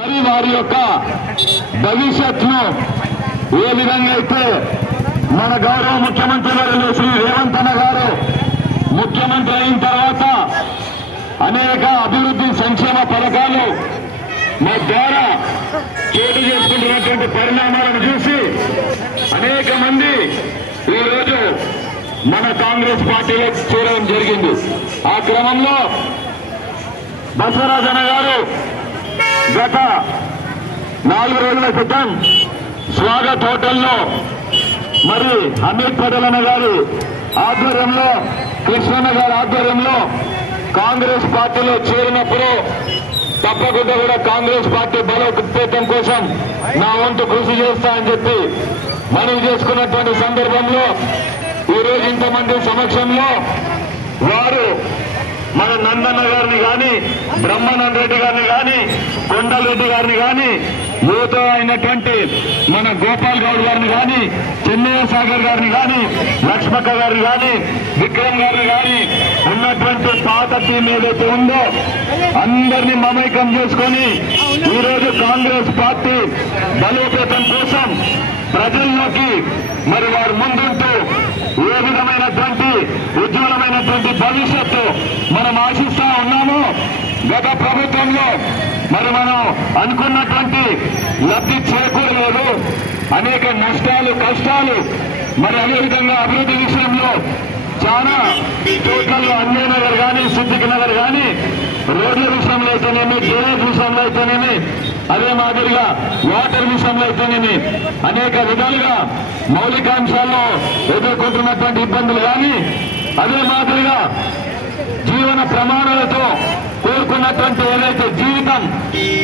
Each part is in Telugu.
మరి వారి యొక్క భవిష్యత్తును ఏ విధంగా అయితే మన గౌరవ ముఖ్యమంత్రి గారు శ్రీ రేవంత్ అన్న గారు ముఖ్యమంత్రి అయిన తర్వాత అనేక అభివృద్ధి సంక్షేమ పథకాలు మా ద్వారా చోటు చేసుకుంటున్నటువంటి పరిణామాలను చూసి అనేక మంది ఈరోజు మన కాంగ్రెస్ పార్టీలో చేరడం జరిగింది. ఆ క్రమంలో బసవరాజన్న గారు గత 4 రోజుల క్రితం స్వాగత్ హోటల్లో మరి హమీద్ పటేల్ గారి ఆధ్వర్యంలో, కృష్ణన్న గారి ఆధ్వర్యంలో కాంగ్రెస్ పార్టీలో చేరినప్పుడు తప్పకుండా కూడా కాంగ్రెస్ పార్టీ బలోపేతం కోసం నా వంతు కృషి చేస్తా అని చెప్పి మనవి చేసుకున్నటువంటి సందర్భంలో ఈరోజు ఇంతమంది సమక్షంలో వారు మన నందన్న గారిని కానీ, బ్రహ్మానంద రెడ్డి గారిని కానీ, కొండలరెడ్డి గారిని కానీ, యువత అయినటువంటి మన గోపాల్ గౌడ్ గారిని కానీ, చెన్నయ్య సాగర్ గారిని కానీ, లక్ష్మక్క గారిని కానీ, విక్రమ్ గారిని కానీ, ఉన్నటువంటి పాత టీం ఏదైతే ఉందో అందరినీ మమైకం చేసుకొని ఈరోజు కాంగ్రెస్ పార్టీ బలోపేతం కోసం ప్రజల్లోకి మరి వారు ముందుంటూ ఏ విధమైనటువంటి ఉజ్వలమైనటువంటి భవిష్యత్తు మనం ఆశిస్తా ఉన్నాము. గత ప్రభుత్వంలో మరి మనం అనుకున్నటువంటి లబ్ధి చేకూరలేదు. అనేక నష్టాలు, కష్టాలు, మరి అదేవిధంగా అభివృద్ధి విషయంలో చాలా చోట్లలో అన్య నగర్ కానీ, సిద్దిక్ నగర్ కానీ, రోడ్ల విషయంలో అయితేనేమి, డ్రైనేజ్ విషయంలో అయితేనేమి, అదే మాదిరిగా వాటర్ విషయంలో అయితేనేమి అనేక విధాలుగా మౌలికాంశాల్లో ఎదుర్కొంటున్నటువంటి ఇబ్బందులు కానీ, అదే మాదిరిగా జీవన ప్రమాణాలతో కోరుకున్నటువంటి ఏదైతే జీవితం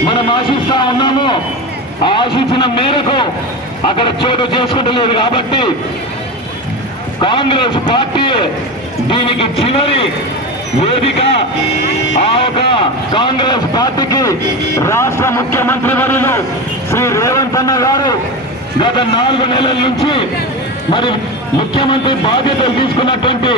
మనం ఆశిస్తా ఉన్నామో ఆ ఆశించిన మేరకు అక్కడ చోటు చేసుకుంటలేదు. కాబట్టి కాంగ్రెస్ పార్టీ దీనికి చివరి వేదిక. ఆ ఒక కాంగ్రెస్ పార్టీకి రాష్ట్ర ముఖ్యమంత్రి వర్యులు శ్రీ రేవంత్ అన్న గారు గత 4 నెలల నుంచి మరి ముఖ్యమంత్రి బాధ్యతలు తీసుకున్నటువంటి